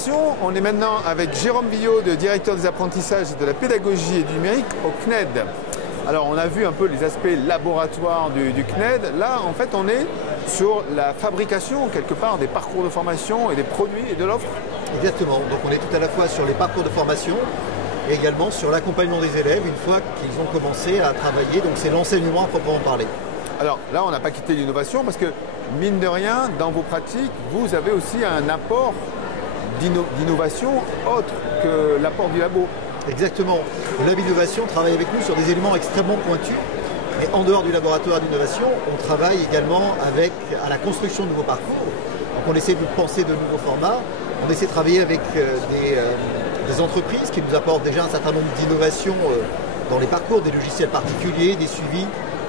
l'innovation. On est maintenant avec Jérôme Villot, le directeur des apprentissages et de la pédagogie et du numérique au CNED. Alors on a vu un peu les aspects laboratoires du CNED. Là en fait on est sur la fabrication quelque part des parcours de formation et des produits et de l'offre. Exactement, donc on est tout à la fois sur les parcours de formation et également sur l'accompagnement des élèves une fois qu'ils ont commencé à travailler, donc c'est l'enseignement à proprement parler. Alors là on n'a pas quitté l'innovation parce que mine de rien dans vos pratiques vous avez aussi un apport d'innovation autre que l'apport du labo. Exactement. Le Lab Innovation travaille avec nous sur des éléments extrêmement pointus. Mais en dehors du laboratoire d'innovation, on travaille également à la construction de nouveaux parcours. Donc on essaie de penser de nouveaux formats. On essaie de travailler avec des entreprises qui nous apportent déjà un certain nombre d'innovations dans les parcours, des logiciels particuliers, des suivis.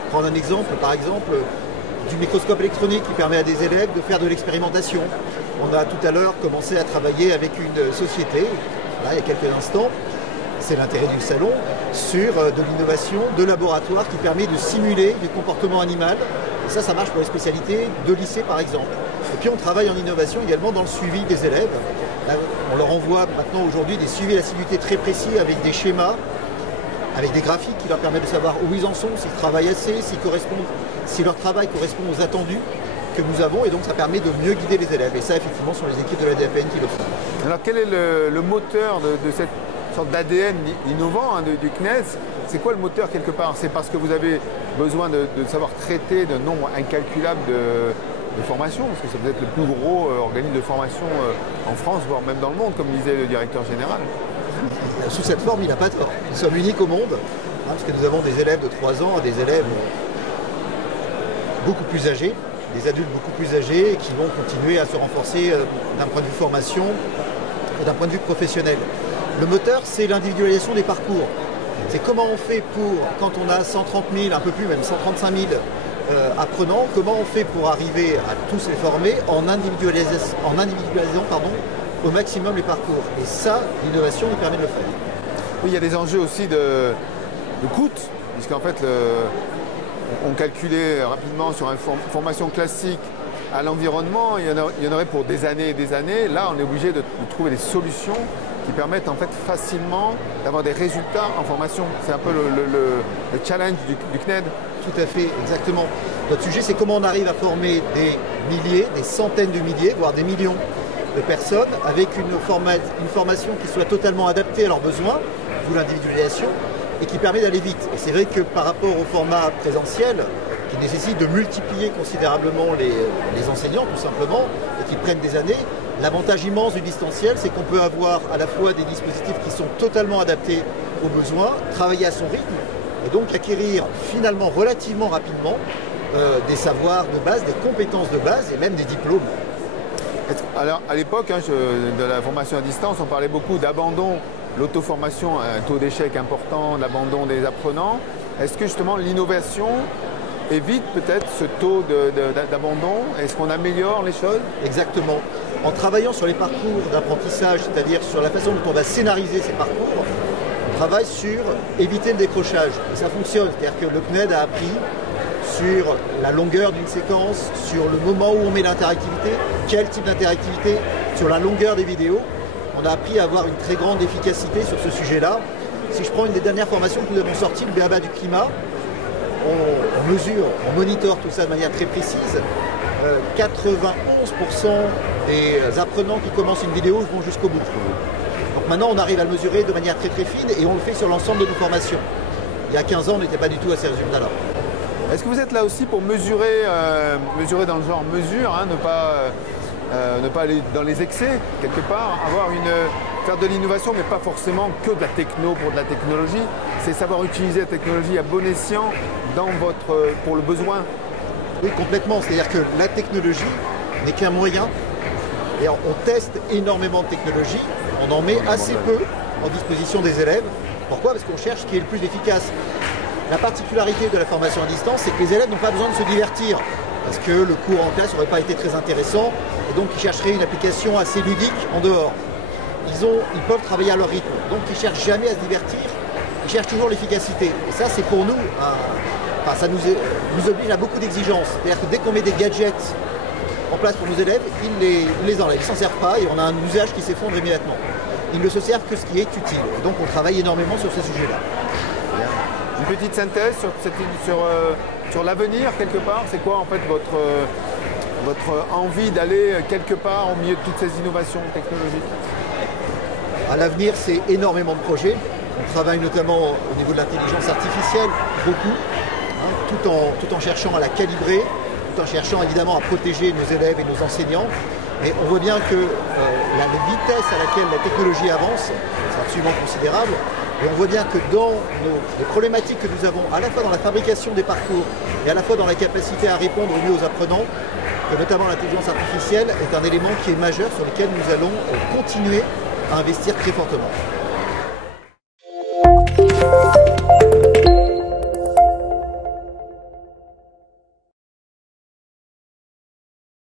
Prendre un exemple, par exemple, du microscope électronique qui permet à des élèves de faire de l'expérimentation. On a tout à l'heure commencé à travailler avec une société, là il y a quelques instants, c'est l'intérêt du salon, sur de l'innovation de laboratoire qui permet de simuler du comportement animal. Et ça marche pour les spécialités de lycée par exemple. Et puis on travaille en innovation également dans le suivi des élèves. Là, on leur envoie maintenant aujourd'hui des suivis d'assiduité très précis avec des schémas, avec des graphiques qui leur permettent de savoir où ils en sont, s'ils travaillent assez, si leur travail correspond aux attendus que nous avons, et donc ça permet de mieux guider les élèves. Et ça effectivement sont les équipes de la DAPN qui le font. Alors quel est le moteur de cette sorte d'ADN innovant du CNED? C'est quoi le moteur quelque part? C'est parce que vous avez besoin de savoir traiter de nombre incalculable de formations, parce que c'est peut-être le plus gros organisme de formation en France, voire même dans le monde, comme disait le directeur général. Sous cette forme, il n'a pas tort. Nous sommes uniques au monde, parce que nous avons des élèves de 3 ans à des élèves beaucoup plus âgés, des adultes beaucoup plus âgés qui vont continuer à se renforcer d'un point de vue formation et d'un point de vue professionnel. Le moteur, c'est l'individualisation des parcours. C'est comment on fait pour, quand on a 130 000, un peu plus même 135 000 apprenants, comment on fait pour arriver à tous les former en individualisant au maximum les parcours. Et ça, l'innovation nous permet de le faire. Oui, il y a des enjeux aussi de coût, puisqu'en fait, on calculait rapidement sur une formation classique à l'environnement, il y en aurait pour des années et des années. Là, on est obligé de trouver des solutions qui permettent en fait facilement d'avoir des résultats en formation. C'est un peu le challenge du CNED. Tout à fait, exactement. Notre sujet, c'est comment on arrive à former des milliers, des centaines de milliers, voire des millions de personnes avec une formation qui soit totalement adaptée à leurs besoins, d'où l'individualisation, et qui permet d'aller vite. Et c'est vrai que par rapport au format présentiel, qui nécessite de multiplier considérablement les enseignants, tout simplement, et qui prennent des années, l'avantage immense du distanciel, c'est qu'on peut avoir à la fois des dispositifs qui sont totalement adaptés aux besoins, travailler à son rythme, et donc acquérir finalement relativement rapidement des savoirs de base, des compétences de base et même des diplômes. Alors à l'époque de la formation à distance, on parlait beaucoup d'abandon, l'auto-formation, un taux d'échec important, l'abandon des apprenants. Est-ce que justement l'innovation évite peut-être ce taux d'abandon? Est-ce qu'on améliore les choses? Exactement. En travaillant sur les parcours d'apprentissage, c'est-à-dire sur la façon dont on va scénariser ces parcours, on travaille sur éviter le décrochage. Et ça fonctionne, c'est-à-dire que le CNED a appris sur la longueur d'une séquence, sur le moment où on met l'interactivité, quel type d'interactivité, sur la longueur des vidéos. On a appris à avoir une très grande efficacité sur ce sujet-là. Si je prends une des dernières formations que nous avons sorties, le BABA du climat, on mesure, on monitore tout ça de manière très précise. 91% des apprenants qui commencent une vidéo vont jusqu'au bout. Donc maintenant, on arrive à le mesurer de manière très très fine et on le fait sur l'ensemble de nos formations. Il y a 15 ans, on n'était pas du tout à ces résultats-là. Est-ce que vous êtes là aussi pour mesurer dans le genre mesure, hein, ne pas aller dans les excès, quelque part, faire de l'innovation, mais pas forcément que de la techno pour de la technologie, c'est savoir utiliser la technologie à bon escient pour le besoin? Oui, complètement. C'est-à-dire que la technologie n'est qu'un moyen. Et on teste énormément de technologies, on en met assez peu en disposition des élèves. Pourquoi? Parce qu'on cherche ce qui est le plus efficace. La particularité de la formation à distance, c'est que les élèves n'ont pas besoin de se divertir, parce que le cours en classe n'aurait pas été très intéressant, et donc ils chercheraient une application assez ludique en dehors. Ils peuvent travailler à leur rythme, donc ils ne cherchent jamais à se divertir, ils cherchent toujours l'efficacité. Et ça, c'est pour nous, ça nous oblige à beaucoup d'exigences. C'est-à-dire que dès qu'on met des gadgets en place pour nos élèves, ils les enlèvent, ils ne s'en servent pas et on a un usage qui s'effondre immédiatement. Ils ne se servent que ce qui est utile. Et donc on travaille énormément sur ces sujets-là. Une petite synthèse sur l'avenir quelque part. C'est quoi en fait votre envie d'aller quelque part au milieu de toutes ces innovations technologiques? À l'avenir, c'est énormément de projets. On travaille notamment au niveau de l'intelligence artificielle, beaucoup, hein, tout en cherchant à la calibrer, tout en cherchant évidemment à protéger nos élèves et nos enseignants. Mais on voit bien que la vitesse à laquelle la technologie avance, c'est absolument considérable. Et on voit bien que dans les problématiques que nous avons, à la fois dans la fabrication des parcours et à la fois dans la capacité à répondre au mieux aux apprenants, que notamment l'intelligence artificielle est un élément qui est majeur sur lequel nous allons continuer à investir très fortement.